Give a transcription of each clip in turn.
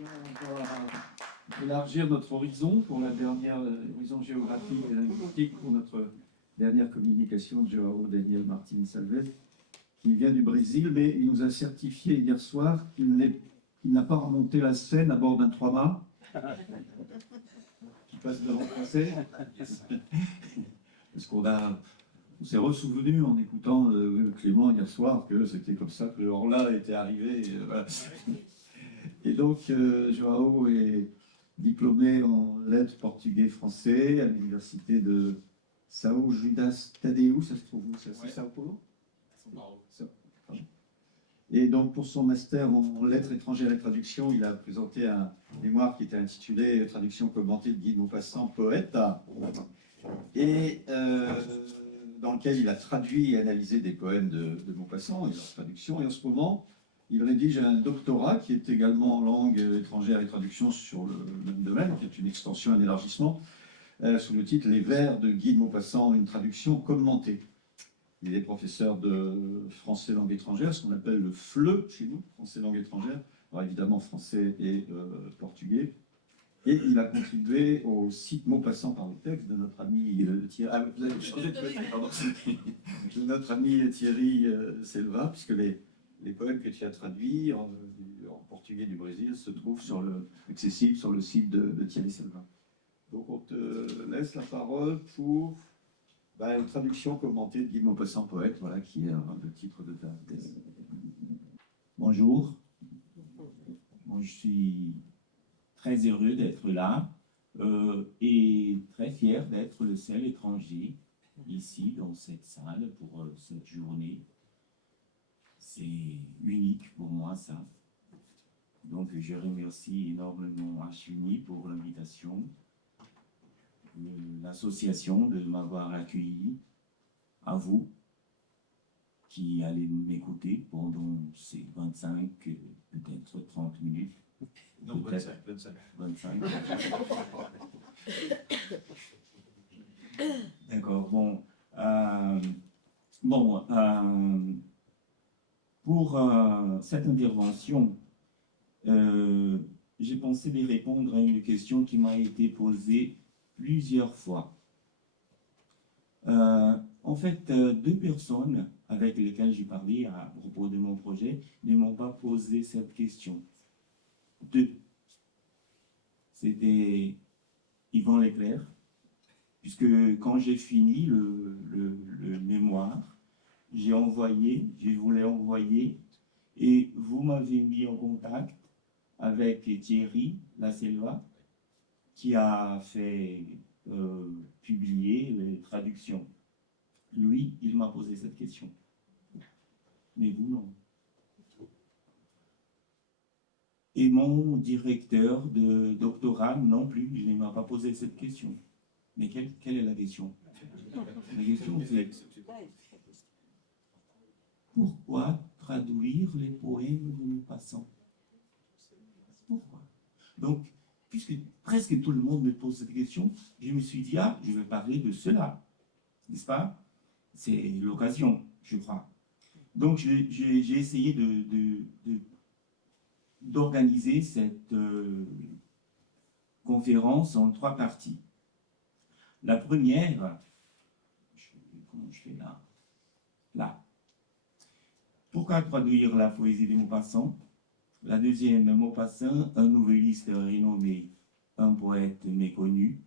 On va élargir notre horizon pour la dernière horizon géographique et linguistique pour notre dernière communication de João Daniel Martins Alves, qui vient du Brésil, mais il nous a certifié hier soir qu'il n'a pas remonté la Seine à bord d'un 3-mâts. Qui passe devant le français. Parce on s'est ressouvenu en écoutant Clément hier soir que c'était comme ça que le Horla était arrivé. Et, voilà. Et donc, João est diplômé en lettres portugais-français à l'université de São Judas Tadeu, ça se trouve où ça? C'est São Paulo? Et donc, pour son master en lettres étrangères et traduction, il a présenté un mémoire qui était intitulé Traduction commentée de Guy de Maupassant, poète, et dans lequel il a traduit et analysé des poèmes de Maupassant et leur traduction. Et en ce moment, il rédige un doctorat qui est également en langue étrangère et traduction sur le même domaine, qui est une extension, un élargissement, sous le titre Les vers de Guy de Maupassant, une traduction commentée. Il est professeur de français langue étrangère, ce qu'on appelle le FLE chez nous, français langue étrangère, alors évidemment français et portugais. Et il a contribué au site Maupassant par le texte de notre ami Thierry. Ah, vous avez changé de poste, pardon. De notre ami Thierry Selva, puisque les poèmes que tu as traduits en portugais du Brésil se trouvent accessibles sur le site de Thierry Selva. Donc on te laisse la parole pour une traduction commentée de Guy de Maupassant, poète, voilà, qui est le titre de ta thèse. Bonjour. Bon, je suis très heureux d'être là et très fier d'être le seul étranger ici dans cette salle pour cette journée. C'est unique pour moi, ça. Donc, je remercie énormément HUNI pour l'invitation, l'association de m'avoir accueilli, à vous qui allez m'écouter pendant ces 25, peut-être 30 minutes. Non, 25. 25. D'accord, bon. Pour cette intervention, j'ai pensé de répondre à une question qui m'a été posée plusieurs fois. En fait, deux personnes avec lesquelles j'ai parlé à propos de mon projet ne m'ont pas posé cette question. Deux. C'était Yvan Leclerc, puisque quand j'ai fini le mémoire, je voulais envoyer, et vous m'avez mis en contact avec Thierry Selva, qui a fait publier les traductions. Lui, il m'a posé cette question. Mais vous, non. Et mon directeur de doctorat non plus, il ne m'a pas posé cette question. Mais quelle est la question? La question, c'est pourquoi traduire les poèmes de Maupassant? Pourquoi? Donc, puisque presque tout le monde me pose cette question, je me suis dit, je vais parler de cela, n'est-ce pas? C'est l'occasion, je crois. Donc, j'ai essayé d'organiser cette conférence en 3 parties. La première, comment je fais là? Là. Pourquoi traduire la poésie de Maupassant? La deuxième, Maupassant, un nouvelliste renommé, un poète méconnu.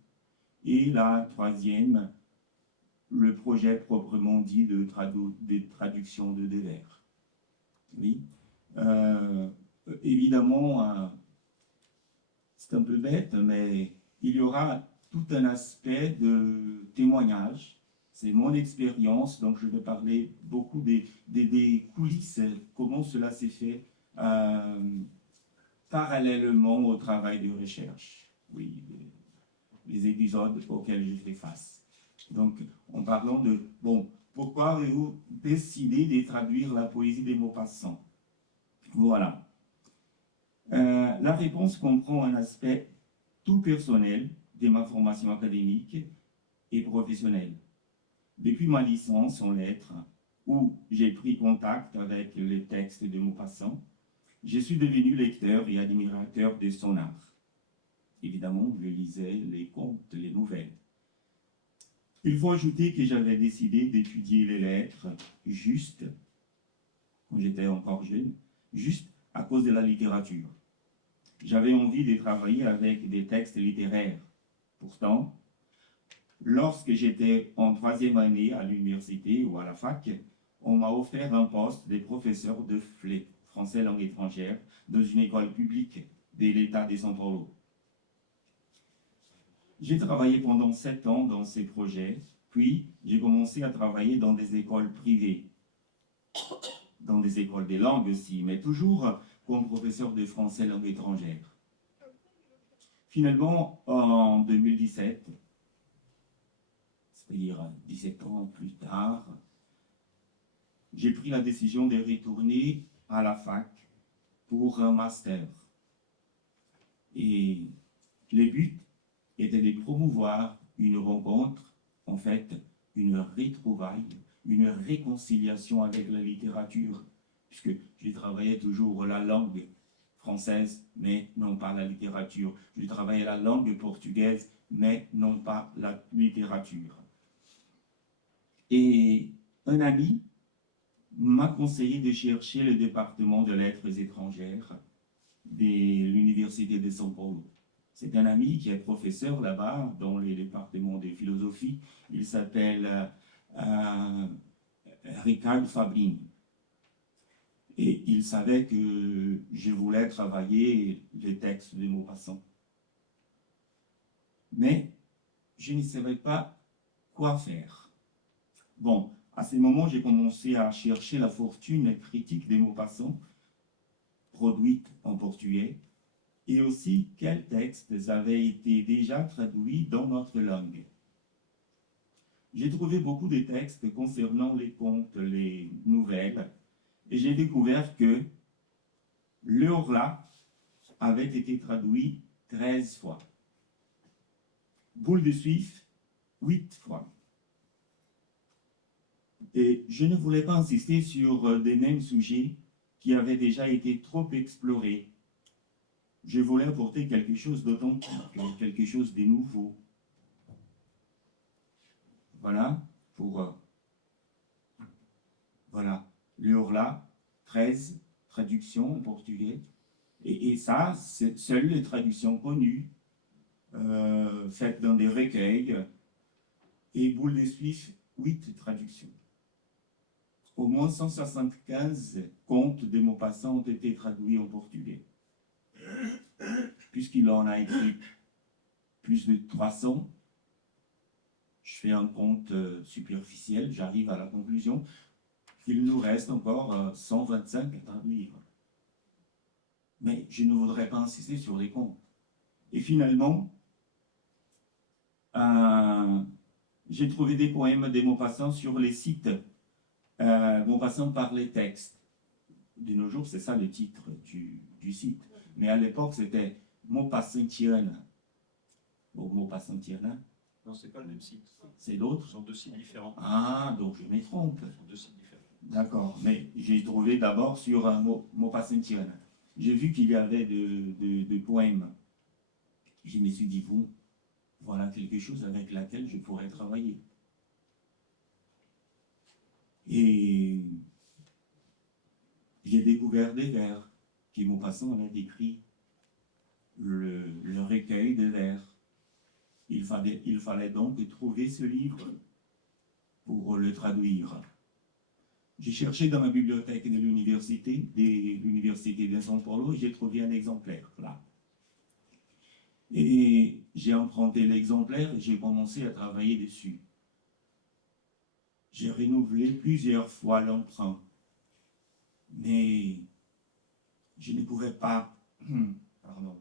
Et la troisième, le projet proprement dit de traduction de deux vers. Oui. Évidemment, c'est un peu bête, mais il y aura tout un aspect de témoignage. C'est mon expérience, donc je vais parler beaucoup des coulisses, comment cela s'est fait parallèlement au travail de recherche. Oui, les épisodes auxquels j'ai fait face. Donc, en parlant de, pourquoi avez-vous décidé de traduire la poésie de Maupassant? Voilà. La réponse comprend un aspect tout personnel de ma formation académique et professionnelle. Depuis ma licence en lettres, où j'ai pris contact avec les textes de Maupassant, Je suis devenu lecteur et admirateur de son art. Évidemment, je lisais les contes, les nouvelles. Il faut ajouter que j'avais décidé d'étudier les lettres juste, quand j'étais encore jeune, juste à cause de la littérature. J'avais envie de travailler avec des textes littéraires. Pourtant, lorsque j'étais en 3e année à l'université ou à la fac, on m'a offert un poste de professeur de FLE, français langue étrangère, dans une école publique de l'État de São Paulo. J'ai travaillé pendant 7 ans dans ces projets, puis j'ai commencé à travailler dans des écoles privées, dans des écoles des langues aussi, mais toujours comme professeur de français langue étrangère. Finalement, en 2017, c'est-à-dire 17 ans plus tard, j'ai pris la décision de retourner à la fac pour un master. Et le but était de promouvoir une rencontre, en fait, une retrouvaille, une réconciliation avec la littérature, puisque je travaillais toujours la langue française, mais non pas la littérature. Je travaillais la langue portugaise, mais non pas la littérature. Et un ami m'a conseillé de chercher le département de lettres étrangères de l'Université de São Paulo. C'est un ami qui est professeur là-bas dans les départements de philosophie. Il s'appelle Ricardo Fabrini. Et il savait que je voulais travailler les textes de Maupassant. Mais je ne savais pas quoi faire. Bon, à ce moment, j'ai commencé à chercher la fortune critique de Maupassant, produite en portugais, et aussi quels textes avaient été déjà traduits dans notre langue. J'ai trouvé beaucoup de textes concernant les contes, les nouvelles, et j'ai découvert que le Horla avait été traduit 13 fois. Boule de Suif, 8 fois. Et je ne voulais pas insister sur des mêmes sujets qui avaient déjà été trop explorés. Je voulais apporter quelque chose d'authentique, quelque chose de nouveau. Voilà pour voilà, le Horla, 13 traductions en portugais. Et ça, c'est seules les traductions connues, faites dans des recueils. Et Boule de Suif, 8 traductions. Au moins 175 contes de Maupassant ont été traduits en portugais. Puisqu'il en a écrit plus de 300, je fais un compte superficiel, j'arrive à la conclusion qu'il nous reste encore 125 à traduire. Mais je ne voudrais pas insister sur les comptes. Et finalement, j'ai trouvé des poèmes de Maupassant sur les sites. Maupassant par les textes. De nos jours, c'est ça le titre du site. Mais à l'époque, c'était Maupassantiana. Bon, Maupassantiana. Non, c'est pas le même site. C'est l'autre. Ce sont 2 sites différents. Ah, donc je me trompe. Ce sont 2 sites différents. D'accord. Mais j'ai trouvé d'abord sur Maupassantiana. J'ai vu qu'il y avait de poèmes. Je me suis dit, bon, voilà quelque chose avec laquelle je pourrais travailler. Et j'ai découvert des vers qui Maupassant avait écrit, le recueil de vers. Il fallait donc trouver ce livre pour le traduire. J'ai cherché dans la bibliothèque de l'université de São Paulo et j'ai trouvé un exemplaire là. Et j'ai emprunté l'exemplaire et j'ai commencé à travailler dessus. J'ai renouvelé plusieurs fois l'emprunt, mais je ne pouvais pas. Pardon.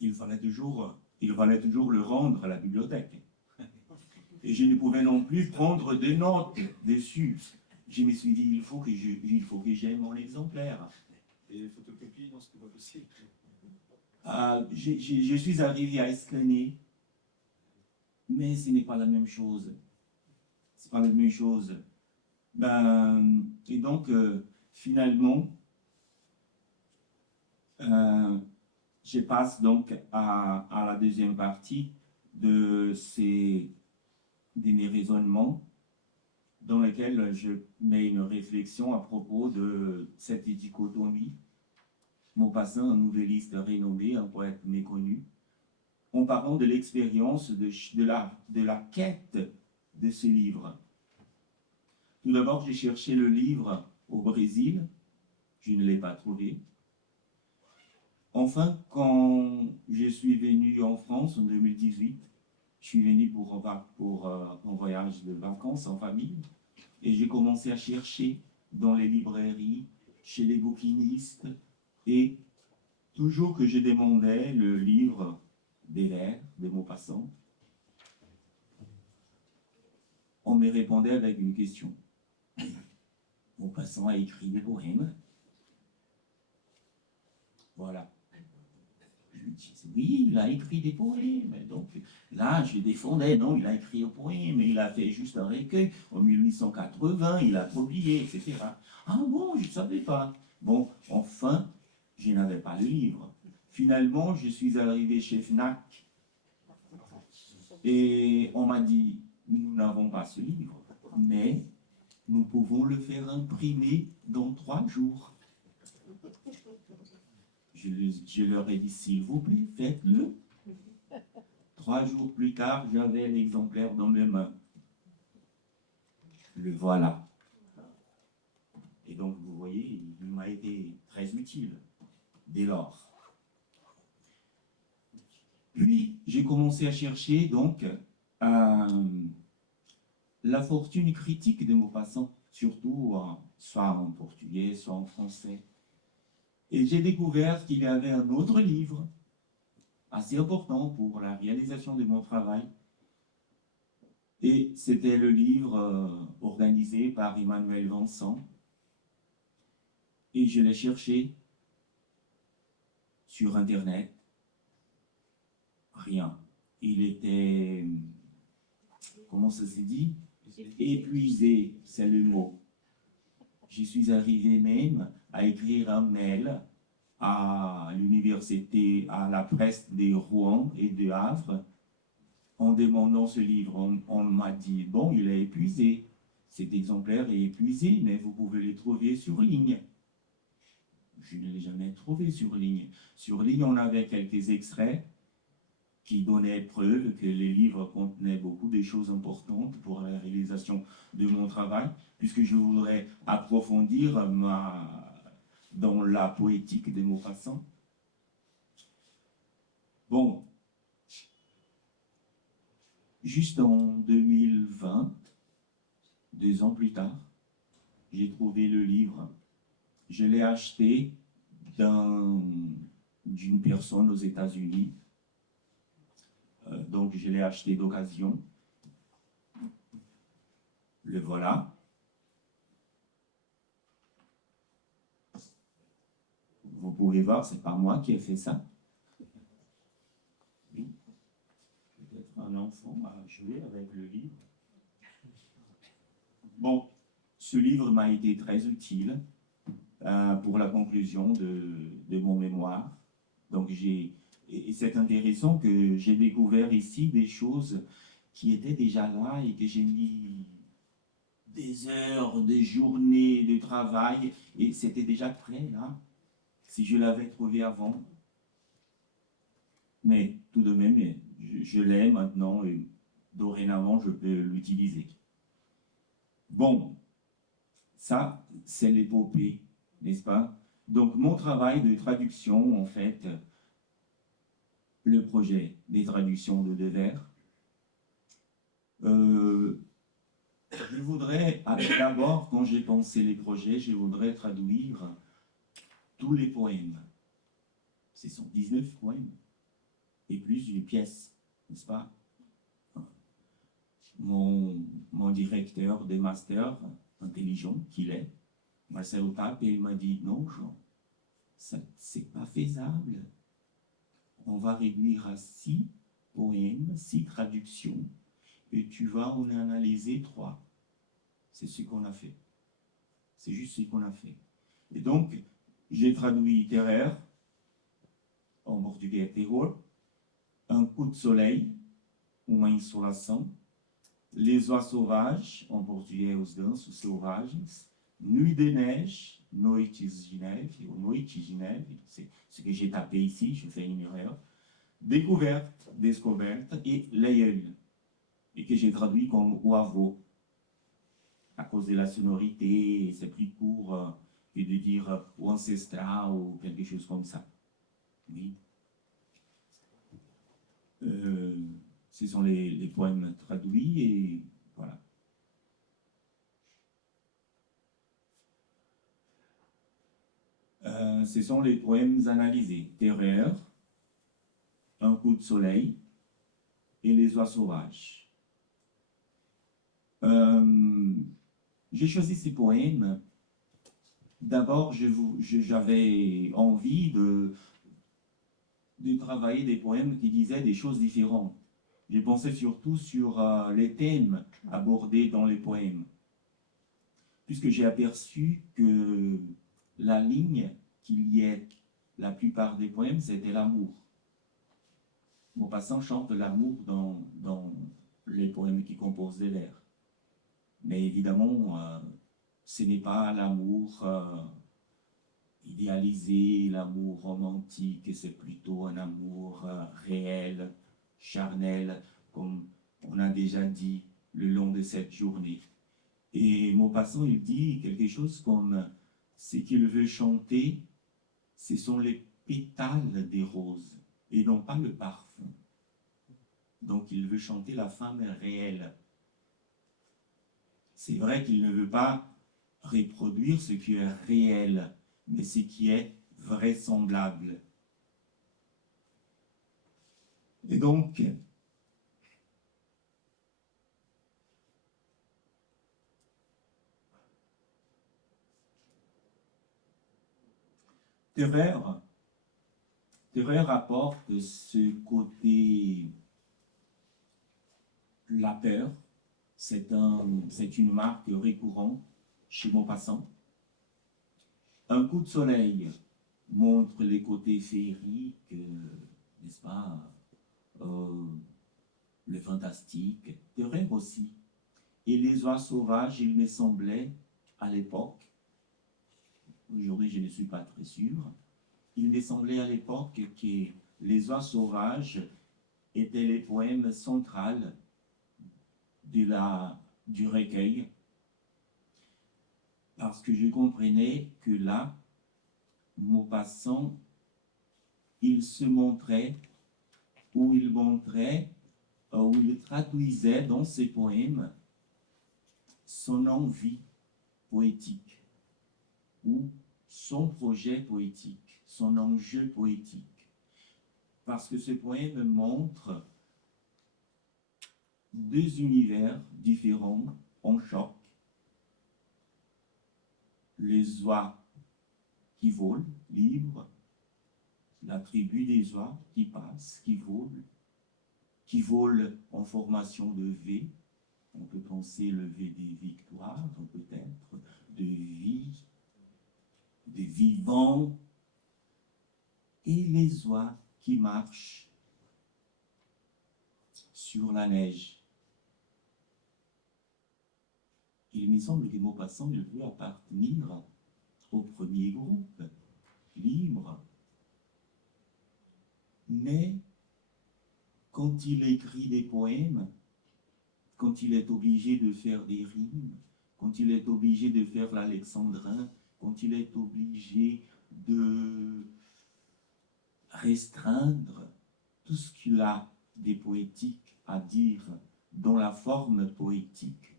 Il fallait toujours le rendre à la bibliothèque. Et je ne pouvais non plus prendre des notes dessus. Je me suis dit, il faut que j'aie mon exemplaire. Et les photocopies, non, c'était pas possible. Je suis arrivé à scanner, mais ce n'est pas la même chose. C'est pas la même chose. Et donc, finalement, je passe donc à la deuxième partie de mes raisonnements, dans lesquels je mets une réflexion à propos de cette dichotomie. Maupassant, un nouvelliste renommé, un poète méconnu, en parlant de l'expérience de la quête de ce livre. Tout d'abord, j'ai cherché le livre au Brésil, je ne l'ai pas trouvé. Enfin, quand je suis venu en France en 2018, je suis venu pour un voyage de vacances en famille, et j'ai commencé à chercher dans les librairies, chez les bouquinistes, et toujours que je demandais le livre des vers, de Maupassant, on me répondait avec une question. Maupassant a écrit des poèmes. Voilà. Je me disais, oui, il a écrit des poèmes. Donc là, je défendais, non, il a écrit un poème, il a fait juste un recueil en 1880, il a publié, etc. Ah bon, je ne savais pas. Bon, enfin, je n'avais pas le livre. Finalement, je suis arrivé chez Fnac et on m'a dit, nous n'avons pas ce livre, mais nous pouvons le faire imprimer dans 3 jours. Je leur ai dit, s'il vous plaît, faites-le. 3 jours plus tard, j'avais l'exemplaire dans mes mains. Le voilà. Et donc, vous voyez, il m'a été très utile dès lors. Puis, j'ai commencé à chercher donc la fortune critique de Maupassant, surtout soit en portugais, soit en français. Et j'ai découvert qu'il y avait un autre livre assez important pour la réalisation de mon travail. Et c'était le livre organisé par Emmanuel Vincent. Et je l'ai cherché sur Internet. Rien. Il était, comment ça s'est dit? Épuisé, c'est le mot. Je suis arrivé même à écrire un mail à l'université, à la presse de Rouen et de Havre, en demandant ce livre. On m'a dit, bon, il est épuisé. Cet exemplaire est épuisé, mais vous pouvez le trouver sur ligne. Je ne l'ai jamais trouvé sur ligne. Sur ligne, on avait quelques extraits qui donnaient preuve que les livres contenaient beaucoup de choses importantes pour la réalisation de mon travail, puisque je voudrais approfondir dans la poétique de Maupassant. Bon, juste en 2020, 2 ans plus tard, j'ai trouvé le livre. Je l'ai acheté d'une personne aux États-Unis. Donc, je l'ai acheté d'occasion. Le voilà. Vous pouvez voir, c'est pas moi qui ai fait ça. Oui. Peut-être un enfant a joué avec le livre. Bon, ce livre m'a été très utile pour la conclusion de mon mémoire. Donc, et c'est intéressant que j'ai découvert ici des choses qui étaient déjà là et que j'ai mis des heures, des journées de travail et c'était déjà prêt là, si je l'avais trouvé avant. Mais tout de même, je l'ai maintenant et dorénavant, je peux l'utiliser. Bon, ça, c'est l'épopée, n'est-ce pas? Donc, mon travail de traduction, en fait, le projet des traductions de Devers. Je voudrais, d'abord, quand j'ai pensé les projets, je voudrais traduire tous les poèmes. Ce sont 19 poèmes, et plus d'une pièce, n'est-ce pas? Mon directeur de master, intelligent qu'il est, Marcelo Tape, il m'a dit, non, Jean, c'est pas faisable. On va réduire à 6 poèmes, 6 traductions, et tu vas en analyser 3. C'est ce qu'on a fait. C'est juste ce qu'on a fait. Et donc, j'ai traduit terreur, en portugais terror, un coup de soleil, uma insolação, les oies sauvages, en portugais os gansos selvagens, nuit de neige, noites de neve, ou noites de neve, c'est ce que j'ai tapé ici, je fais une erreur, découverte, et l'aïeul, et que j'ai traduit comme oiseau, à cause de la sonorité, c'est plus court que de dire ou ancestral ou quelque chose comme ça. Oui. Ce sont les poèmes traduits et voilà. Ce sont les poèmes analysés. Terreur, un coup de soleil et les oies sauvages. J'ai choisi ces poèmes. D'abord, j'avais envie de travailler des poèmes qui disaient des choses différentes. J'ai pensé surtout sur les thèmes abordés dans les poèmes, puisque j'ai aperçu que la ligne qui liait la plupart des poèmes, c'était l'amour. Maupassant chante l'amour dans les poèmes qui composent les vers. Mais évidemment, ce n'est pas l'amour idéalisé, l'amour romantique, c'est plutôt un amour réel, charnel, comme on a déjà dit le long de cette journée. Et Maupassant, il dit quelque chose comme ce qu'il veut chanter, ce sont les pétales des roses et non pas le parfum. Donc il veut chanter la femme réelle. C'est vrai qu'il ne veut pas reproduire ce qui est réel, mais ce qui est vraisemblable. Et donc, Terreur apporte ce côté, la peur, c'est une marque récurrente chez Maupassant. Un coup de soleil montre les côtés féeriques, n'est-ce pas, le fantastique, Terreur aussi. Et les oies sauvages, il me semblait, à l'époque, aujourd'hui je ne suis pas très sûr, il me semblait à l'époque que les oies sauvages étaient les poèmes centrales du recueil, parce que je comprenais que là, Maupassant, il se montrait, ou il montrait, ou il traduisait dans ses poèmes son envie poétique, ou son projet poétique, son enjeu poétique. Parce que ce poème montre deux univers différents en choc. Les oies qui volent, libres, la tribu des oies qui passent, qui volent en formation de V. On peut penser le V des victoires, peut-être, de vie, des vivants, et les oies qui marchent sur la neige. Il me semble que Maupassant ne veut appartenir au premier groupe, libre. Mais quand il écrit des poèmes, quand il est obligé de faire des rimes, quand il est obligé de faire l'alexandrin, quand il est obligé de restreindre tout ce qu'il a des poétiques à dire dans la forme poétique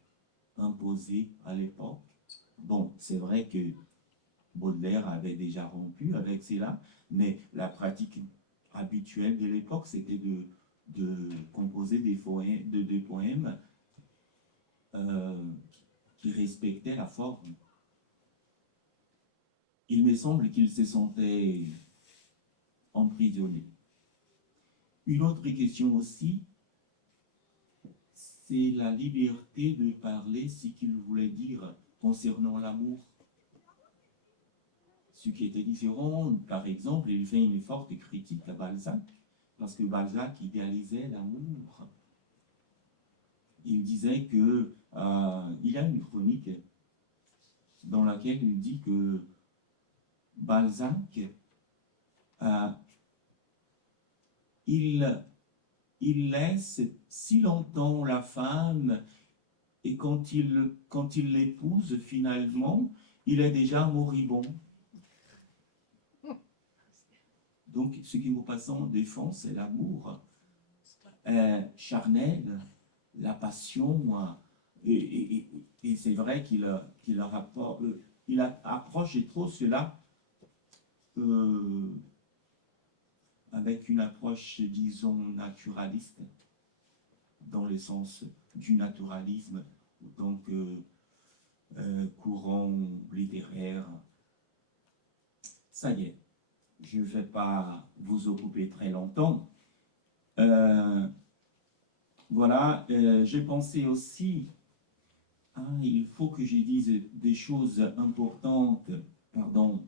imposée à l'époque. Bon, c'est vrai que Baudelaire avait déjà rompu avec cela, mais la pratique habituelle de l'époque, c'était de composer des poèmes qui respectaient la forme. Il me semble qu'il se sentait emprisonné. Une autre question aussi, c'est la liberté de parler ce qu'il voulait dire concernant l'amour. Ce qui était différent, par exemple, il fait une forte critique à Balzac, parce que Balzac idéalisait l'amour. Il disait que, il a une chronique dans laquelle il dit que Balzac, il laisse si longtemps la femme, et quand il l'épouse, finalement, il est déjà moribond. Donc, ce que Maupassant défend, c'est l'amour charnel, la passion, et c'est vrai qu'il approche trop cela avec une approche, disons, naturaliste, dans le sens du naturalisme, donc courant littéraire. Ça y est, je ne vais pas vous occuper très longtemps. Voilà, j'ai pensé aussi, il faut que je dise des choses importantes. Pardon.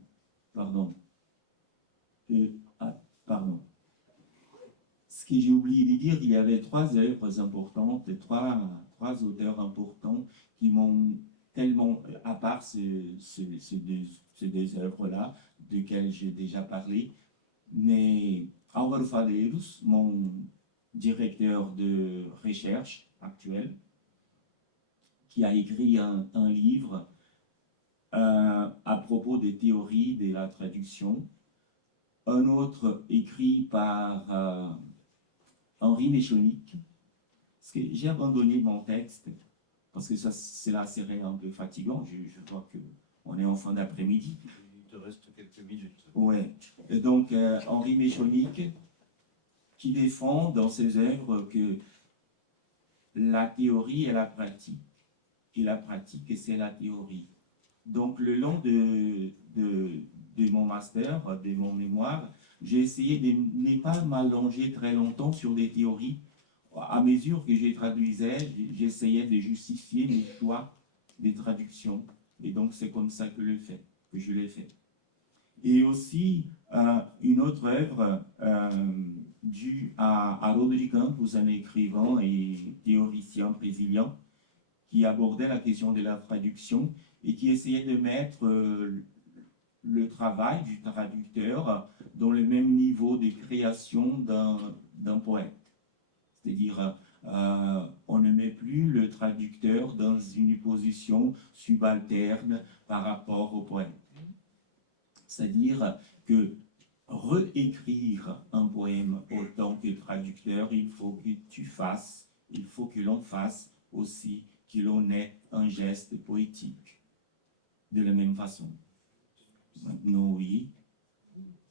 Ce que j'ai oublié de dire, il y avait 3 œuvres importantes, trois auteurs importants qui m'ont tellement, à part ces deux œuvres-là, desquelles j'ai déjà parlé, mais Álvaro Faleiros, mon directeur de recherche actuel, qui a écrit un livre à propos des théories de la traduction, un autre écrit par Henri Méchonic, parce que j'ai abandonné mon texte, parce que cela serait un peu fatigant, je vois qu'on est en fin d'après-midi. Il te reste quelques minutes. Ouais. Et donc, Henri Méchonic, qui défend dans ses œuvres que la théorie est la pratique, et la pratique, c'est la théorie. Donc, le long de mon master, de mon mémoire, j'ai essayé de ne pas m'allonger très longtemps sur des théories. À mesure que je traduisais, j'essayais de justifier mes choix des traductions. Et donc, c'est comme ça que je l'ai fait. Et aussi, une autre œuvre due à Roderick Campos, un écrivain et théoricien brésilien, qui abordait la question de la traduction et qui essayait de mettre le travail du traducteur dans le même niveau de création d'un poète. C'est-à-dire, on ne met plus le traducteur dans une position subalterne par rapport au poète. C'est-à-dire que réécrire un poème en tant que traducteur, il faut que l'on fasse aussi que l'on ait un geste poétique. De la même façon. Maintenant, oui,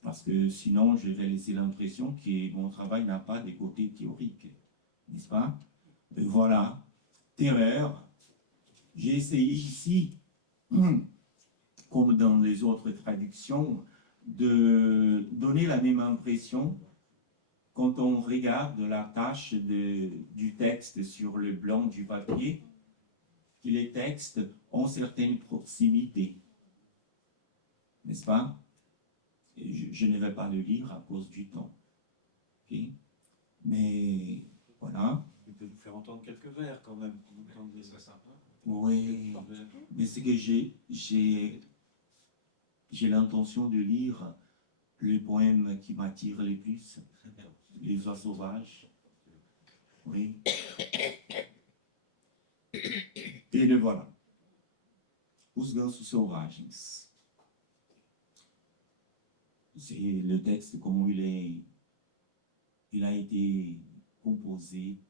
parce que sinon, je vais laisser l'impression que mon travail n'a pas de côté théorique, n'est-ce pas? Et voilà, Terreur. J'ai essayé ici, comme dans les autres traductions, de donner la même impression quand on regarde la tâche du texte sur le blanc du papier, que les textes ont certaines proximités, n'est-ce pas? Je ne vais pas le lire à cause du temps. Okay? Mais voilà. Tu peux nous faire entendre quelques vers quand même. Ça serait sympa. Oui, mais c'est que j'ai l'intention de lire le poème qui m'attire le plus, Les oies sauvages. Oui. Et le voilà. Os gansos selvagens. C'est le texte, comment il a été composé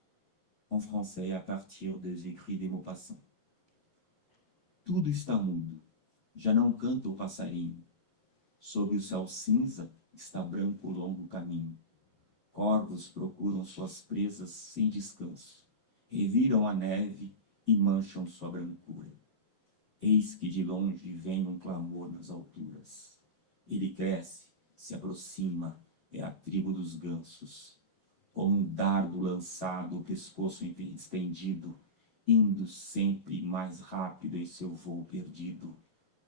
en français à partir des écrits de Maupassant. Tudo está mudo, já não canta o passarinho. Sobre o céu cinza está branco o longo caminho. Corvos procuram suas presas sem descanso. Reviram a neve e mancham sua brancura. Eis que de longe vem um clamor nas alturas. Ele cresce, se aproxima, é a tribo dos gansos. como um dardo lançado, o pescoço estendido, indo sempre mais rápido em seu voo perdido,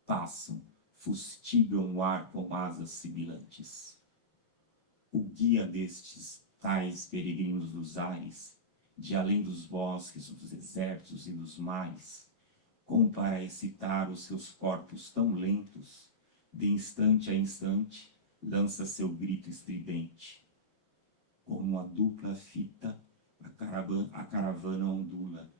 passam, fustigam o ar com asas sibilantes. O guia destes tais peregrinos dos ares, de além dos bosques, dos desertos e dos mares, como para excitar os seus corpos tão lentos, de instante a instante, lança seu grito estridente. Como uma dupla fita, a caravana ondula,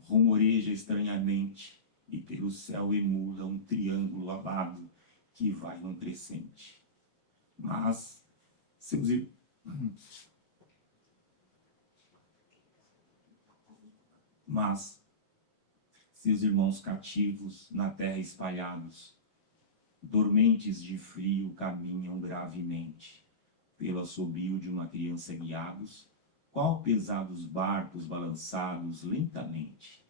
rumoreja estranhamente, e pelo céu emula um triângulo alado que vai num crescente. Mas seus irmãos cativos na terra espalhados, dormentes de frio, caminham gravemente, pelo assobio de uma criança guiados, qual pesados barcos balançados lentamente.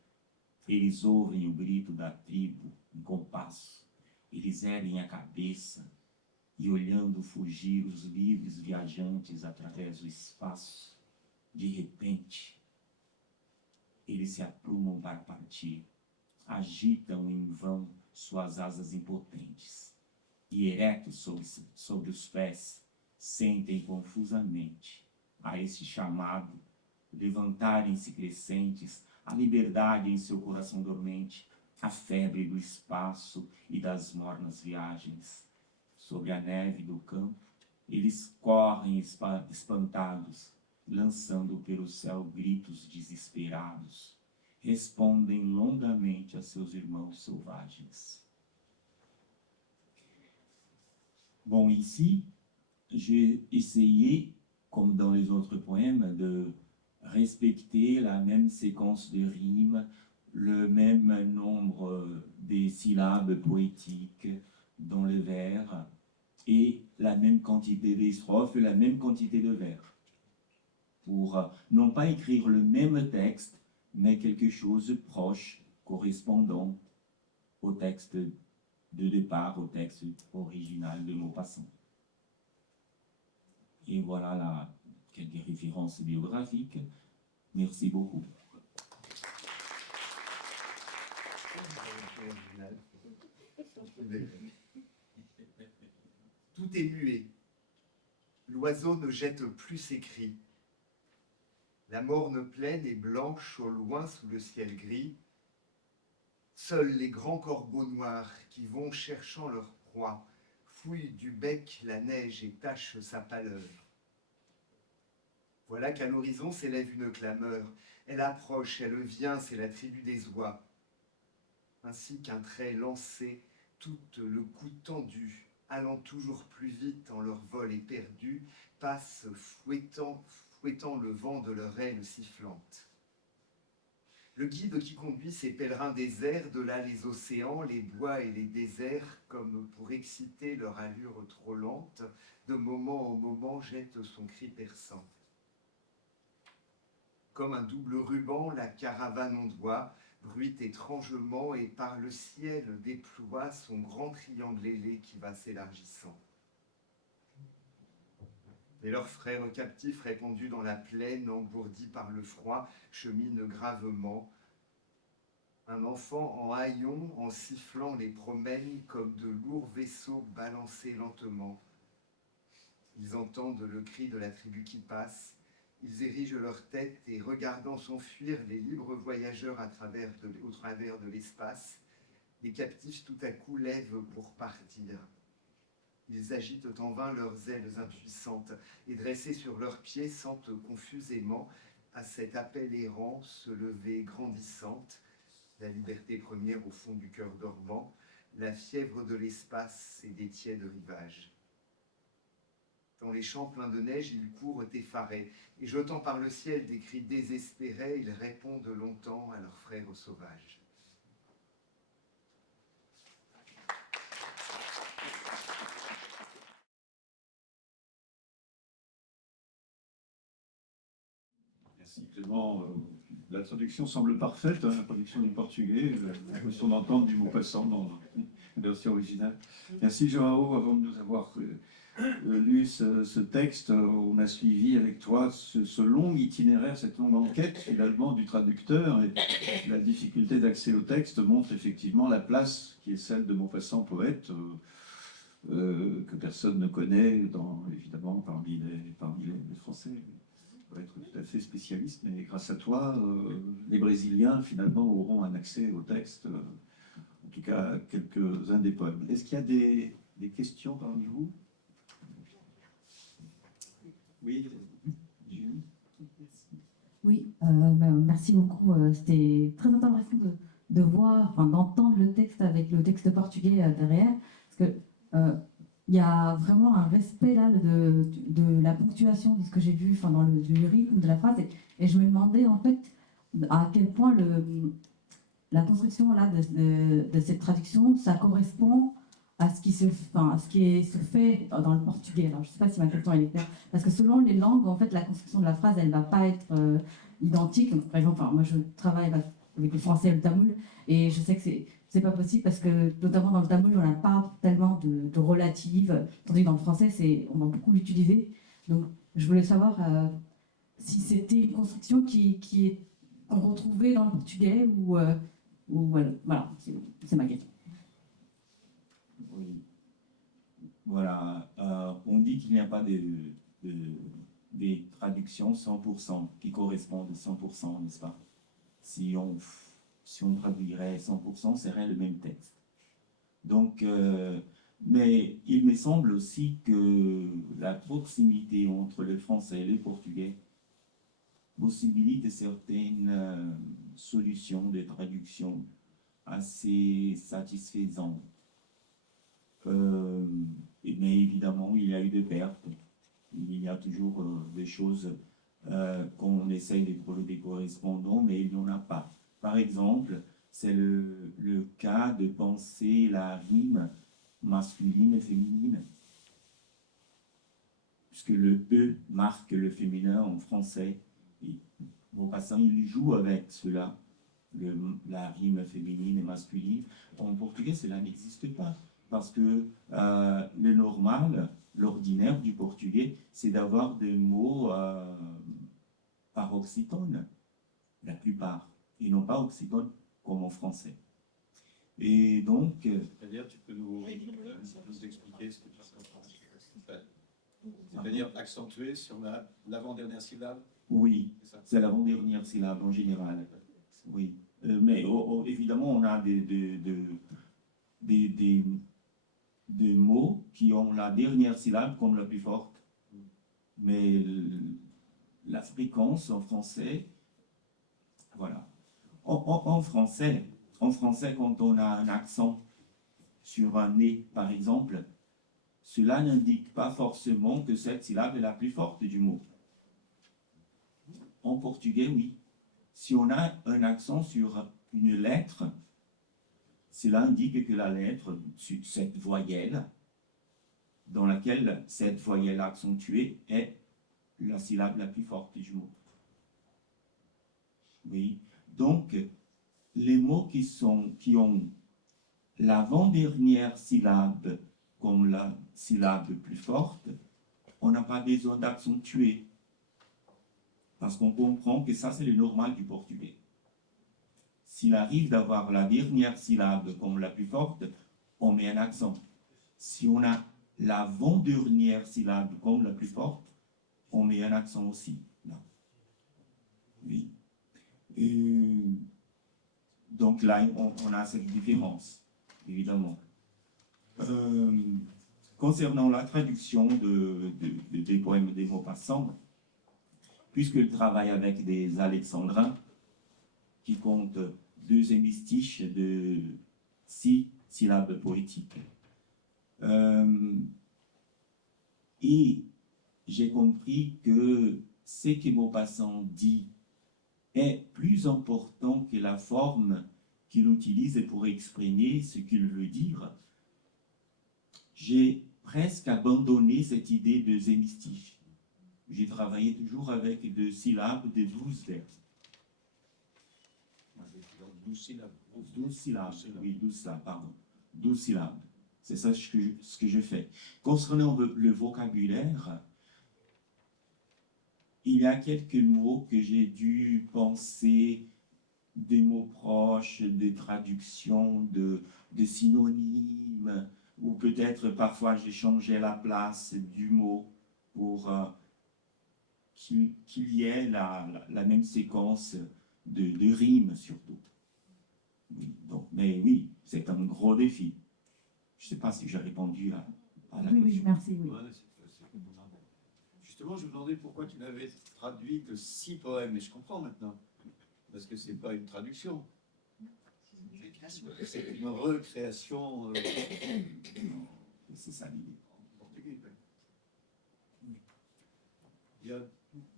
Eles ouvem o grito da tribo em compasso, eles erguem a cabeça e, olhando fugir os livres viajantes através do espaço, de repente, eles se aprumam para partir, agitam em vão suas asas impotentes, e eretos sobre os pés, sentem confusamente a este chamado, levantarem-se crescentes, a liberdade em seu coração dormente, a febre do espaço e das mornas viagens. Sobre a neve do campo, eles correm espantados, lançando pelo céu gritos desesperados, respondem longamente a seus irmãos selvagens. Bon, ici, j'ai essayé, comme dans les autres poèmes, de respecter la même séquence de rimes, le même nombre des syllabes poétiques dans les vers, et la même quantité des strophes et la même quantité de vers, pour non pas écrire le même texte, mais quelque chose de proche, correspondant au texte de départ, au texte original de Maupassant. Et voilà là quelques références biographiques. Merci beaucoup. Tout est muet. L'oiseau ne jette plus ses cris. La morne plaine est blanche au loin sous le ciel gris. Seuls les grands corbeaux noirs qui vont cherchant leur proie fouillent du bec la neige et tachent sa pâleur. Voilà qu'à l'horizon s'élève une clameur. Elle approche, elle vient, c'est la tribu des oies. Ainsi qu'un trait lancé, tout le cou tendu, allant toujours plus vite en leur vol éperdu, passent fouettant le vent de leur aile sifflante. Le guide qui conduit ces pèlerins déserts, de là les océans, les bois et les déserts, comme pour exciter leur allure trop lente, de moment en moment jette son cri perçant. Comme un double ruban, la caravane ondoie, bruite étrangement et par le ciel déploie son grand triangle ailé qui va s'élargissant. Et leurs frères captifs répandus dans la plaine, engourdis par le froid, cheminent gravement. Un enfant en haillons, en sifflant, les promène comme de lourds vaisseaux balancés lentement. Ils entendent le cri de la tribu qui passe. Ils érigent leur tête et, regardant s'enfuir les libres voyageurs au travers de l'espace, les captifs tout à coup lèvent pour partir. Ils agitent en vain leurs ailes impuissantes et, dressés sur leurs pieds, sentent confusément à cet appel errant se lever grandissante la liberté première au fond du cœur dormant, la fièvre de l'espace et des tièdes rivages. Dans les champs pleins de neige, ils courent effarés, et jetant par le ciel des cris désespérés, ils répondent longtemps à leurs frères sauvages. Merci Clément. La traduction semble parfaite, hein, la traduction du portugais, la question d'entendre du mot passant dans la version originale. Merci Joao, avant de nous avoir lu ce texte, on a suivi avec toi ce long itinéraire, cette longue enquête finalement du traducteur, et la difficulté d'accès au texte montre effectivement la place qui est celle de Maupassant poète, que personne ne connaît, évidemment parmi les Français. On va être tout à fait spécialiste, mais grâce à toi, les Brésiliens finalement auront un accès au texte, en tout cas à quelques-uns des poèmes. Est-ce qu'il y a des questions parmi vous? Oui, Julie. Oui, merci beaucoup. C'était très intéressant de voir, enfin, d'entendre le texte avec le texte portugais derrière, parce que il y a vraiment un respect là de la ponctuation de ce que j'ai vu, enfin, dans le rythme de la phrase, et je me demandais en fait à quel point la construction là de cette traduction, ça correspond à ce qui se fait dans le portugais. Alors, je ne sais pas si ma question est claire, parce que selon les langues, en fait, la construction de la phrase, elle ne va pas être identique. Donc, par exemple, moi, je travaille avec le français et le tamoul, et je sais que c'est pas possible parce que, notamment dans le tamoul, on n'a pas tellement de relative, tandis que dans le français, on va beaucoup l'utiliser. Donc, je voulais savoir si c'était une construction qu'on retrouvait dans le portugais ou voilà, c'est ma question. Oui. Voilà. On dit qu'il n'y a pas des traductions 100% qui correspondent à 100%, n'est-ce pas? Si on traduirait 100%, ce serait le même texte. Donc, mais il me semble aussi que la proximité entre le français et le portugais possibilite certaines solutions de traduction assez satisfaisantes. Mais évidemment, il y a eu des pertes. Il y a toujours des choses qu'on essaye de trouver des correspondants, mais il n'y en a pas. Par exemple, c'est le cas de penser la rime masculine et féminine, puisque le E marque le féminin en français. Et Maupassant, il joue avec cela, la rime féminine et masculine. En portugais, cela n'existe pas, parce que le normal, l'ordinaire du portugais, c'est d'avoir des mots par oxytone, la plupart, et non pas oxytone comme en français. Et donc... C'est-à-dire, tu peux nous expliquer ce que tu comprends. C'est-à-dire accentuer sur l'avant-dernière syllabe? Oui, c'est l'avant-dernière syllabe en général. Oui. Mais évidemment, on a des mots qui ont la dernière syllabe comme la plus forte. Mais la fréquence en français, voilà. En français, quand on a un accent sur un nez, par exemple, cela n'indique pas forcément que cette syllabe est la plus forte du mot. En portugais, oui. Si on a un accent sur une lettre, cela indique que la lettre, cette voyelle, dans laquelle cette voyelle accentuée est la syllabe la plus forte du mot. Oui. Donc, les mots qui ont l'avant-dernière syllabe comme la syllabe plus forte, on n'a pas besoin d'accentuer. Parce qu'on comprend que ça, c'est le normal du portugais. S'il arrive d'avoir la dernière syllabe comme la plus forte, on met un accent. Si on a l'avant-dernière syllabe comme la plus forte, on met un accent aussi. Là. Oui. Donc là, on a cette différence, évidemment. Concernant la traduction des poèmes des Maupassant, puisqu'il travaille avec des alexandrins qui comptent 2 hémistiches de 6 syllabes poétiques. Et j'ai compris que ce que Maupassant dit est plus important que la forme qu'il utilise pour exprimer ce qu'il veut dire. J'ai presque abandonné cette idée de hémistiche. j'ai travaillé toujours avec 2 syllabes de 12 vers. Moi, j'ai dit dans 12 syllabes. 12 syllabes, oui, 12 syllabes, pardon. 12 syllabes. C'est ça ce que je fais. Concernant le vocabulaire, il y a quelques mots que j'ai dû penser, des mots proches, des traductions, de synonymes, ou peut-être parfois j'ai changé la place du mot pour qu'il y ait la même séquence de rimes surtout. Oui, donc, mais oui, c'est un gros défi. Je ne sais pas si j'ai répondu à la Oui, question. merci. Oui. Ouais, justement, je me demandais pourquoi tu n'avais traduit que 6 poèmes, et je comprends maintenant. Parce que c'est pas une traduction. C'est une recréation C'est ça l'idée. en portugais. Il y a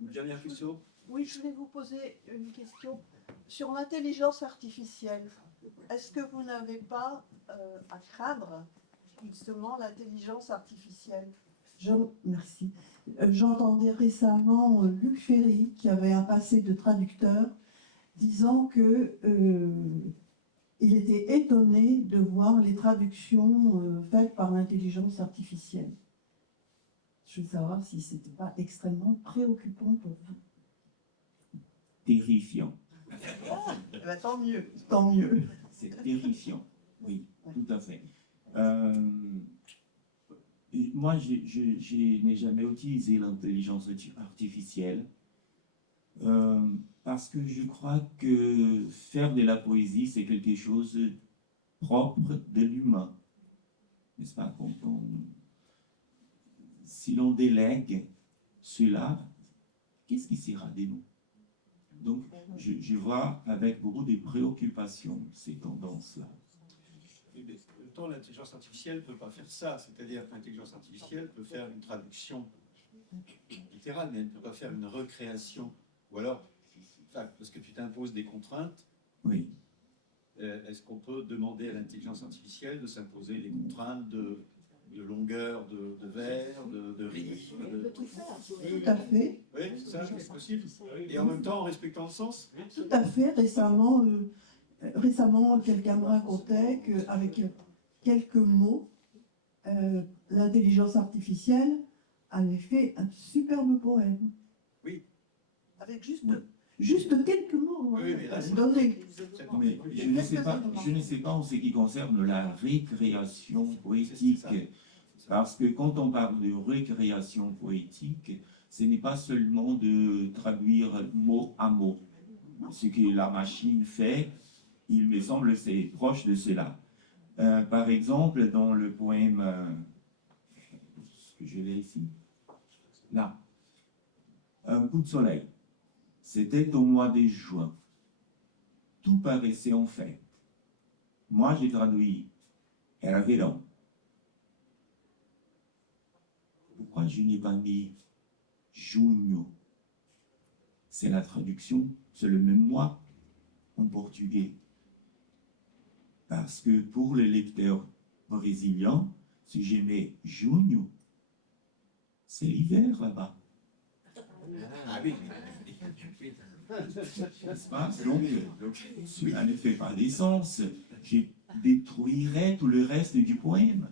une dernière question. Oui, je voulais vous poser une question sur l'intelligence artificielle. Est-ce que vous n'avez pas à craindre justement l'intelligence artificielle? Merci. J'entendais récemment Luc Ferry, qui avait un passé de traducteur, disant que il était étonné de voir les traductions faites par l'intelligence artificielle. Je veux savoir si ce n'était pas extrêmement préoccupant pour vous. Terrifiant. Eh ben, tant mieux. Tant mieux. C'est terrifiant. Oui, tout à fait. Moi, je n'ai jamais utilisé l'intelligence artificielle parce que je crois que faire de la poésie, c'est quelque chose de propre de l'humain. N'est-ce pas? Si l'on délègue cela, qu'est-ce qui sera de nous? Donc, je vois avec beaucoup de préoccupations ces tendances-là. Autant l'intelligence artificielle ne peut pas faire ça, c'est-à-dire que l'intelligence artificielle peut faire une traduction littérale, mais elle ne peut pas faire une recréation. Ou alors, parce que tu t'imposes des contraintes, Oui. est-ce qu'on peut demander à l'intelligence artificielle de s'imposer des contraintes de longueur de vers, de rythme Elle peut tout faire. Tout à fait. Oui, c'est ça, c'est possible. Et en même temps, en respectant le sens. Tout à fait. Récemment, quelqu'un me racontait qu'avec quelques mots, l'intelligence artificielle avait fait un superbe poème. Avec juste Oui. Juste quelques mots. Oui, mais là, c'est- Donnés. Mais je ne sais pas en ce qui concerne la récréation poétique, parce que quand on parle de récréation poétique, ce n'est pas seulement de traduire mot à mot. Ce que la machine fait, il me semble, c'est proche de cela. Par exemple, dans le poème, ce que je l'ai ici, là, un coup de soleil. C'était au mois de juin. Tout paraissait en fête. Moi, j'ai traduit Era verão. Pourquoi je n'ai pas mis junho? C'est la traduction, c'est le même mois en portugais. Parce que pour le lecteur brésilien, si je mets junho, c'est l'hiver là-bas. Ah oui. N'est-ce pas? Donc, cela ne fait pas d'essence. Je détruirais tout le reste du poème.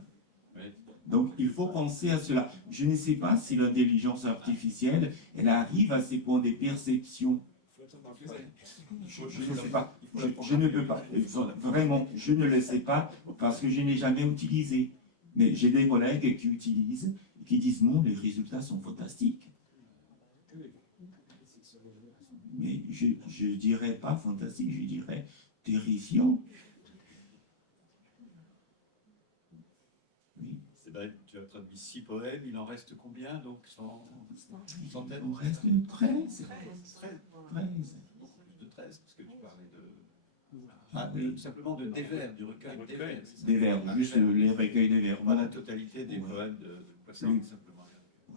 Donc, il faut penser à cela. Je ne sais pas si l'intelligence artificielle, elle arrive à ces points de perception. Je ne sais pas. Je ne peux pas. Vraiment, je ne le sais pas parce que je n'ai jamais utilisé. Mais j'ai des collègues qui utilisent et qui disent non, les résultats sont fantastiques. Mais je ne dirais pas fantastique, je dirais terrifiant. Oui. C'est vrai, tu as traduit 6 poèmes, il en reste combien? Donc, une centaine? Il en reste 13. 13. 13. De 13, parce que tu parlais de... Ah, oui. Simplement des vers, du recueil des vers. c'est ça? Des vers, juste les recueils des vers. Pas la totalité des poèmes de Poisson, Oui. simplement.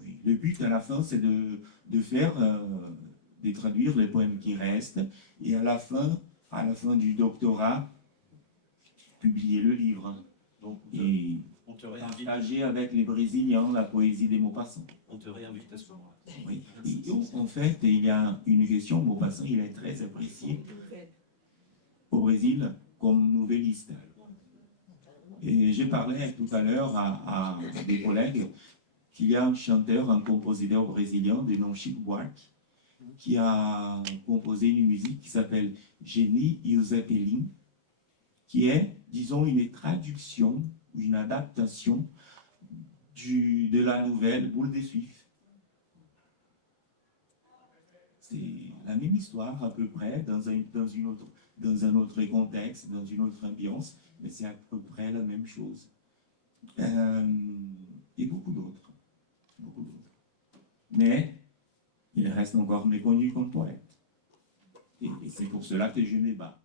Oui. Le but à la fin, c'est de faire, de traduire les poèmes qui restent, et à la fin du doctorat, publier le livre. Donc, et on te réinvite, partager avec les Brésiliens la poésie des Maupassant. on te réinvite à ce moment-là. Oui. En fait, il y a une question, Maupassant, il est très apprécié au Brésil comme nouvelliste. Et j'ai parlé tout à l'heure à des collègues qu'il y a un chanteur, un compositeur brésilien de nom Chico Buarque, qui a composé une musique qui s'appelle Geni e o Zeppelin, qui est, disons, une traduction, une adaptation de la nouvelle Boule de Suif. C'est la même histoire à peu près, dans un autre contexte, dans une autre ambiance, mais c'est à peu près la même chose. Et beaucoup d'autres. Beaucoup d'autres. Mais il reste encore méconnu comme poète. Et c'est pour cela que je me bats.